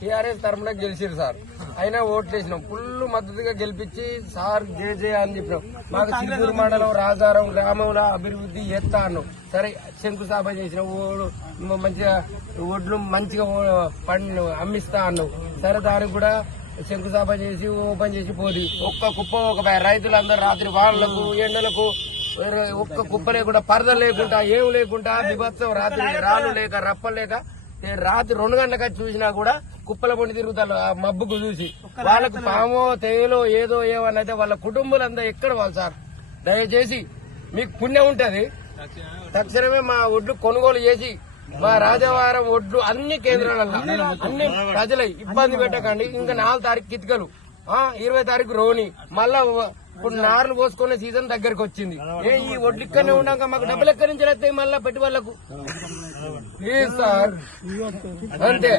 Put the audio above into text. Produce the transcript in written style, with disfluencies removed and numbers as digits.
TRS తరఫున గెలిచారు sir. అయినా ఓట్లు వేసినాం, ఫుల్ మద్దతుగా గెలిపించి సార్ జే అని చెప్పినాం. మాకు చిత్తూరు మండలం రాజారం గ్రామంలో అభివృద్ధి చేస్తా అన్నాం. సరే శంకుస్థాపన చేసిన మంచిగా ఒడ్లు మంచిగా పండు అమ్మిస్తా అన్నాం. సరే దానికి కూడా శంకుస్థాపన చేసి ఓపెన్ చేసి పోది ఒక్క కుప్ప ఒక రైతులందరూ రాత్రి వాళ్లకు ఎండలకు ఒక్క కుప్ప లేకుండా పరద లేకుండా ఏం లేకుండా బిభత్సం రాత్రి రాళ్ళు లేక రప్పలు లేక రాత్రి 2 గంటలకు చూసినా కూడా కుప్పల పొండి తిరుగుతారు ఆ మబ్బుకు చూసి. వాళ్ళకు పామో తేలో ఏదో ఏమన్నైతే వాళ్ళ కుటుంబాలంతా ఎక్కడ వాళ్ళు సార్. దయచేసి మీకు పుణ్యం ఉంటది, తక్షణమే మా ఒడ్లు కొనుగోలు చేసి మా రాజవారం ఒడ్లు అన్ని కేంద్రాలలో అన్ని ప్రజల ఇబ్బంది పెట్టకండి. ఇంకా 4 తారీఖు కితికలు, 20 తారీఖు రోని, మళ్ళా ఇప్పుడు నార్లు పోసుకునే సీజన్ దగ్గరకు వచ్చింది. ఈ ఒడ్లు ఇక్కడనే ఉన్నాక మాకు డబ్బులు ఎక్కడి నుంచి వస్తాయి మళ్ళా పెట్టి వాళ్ళకు? ప్లీజ్ సార్, అంతే.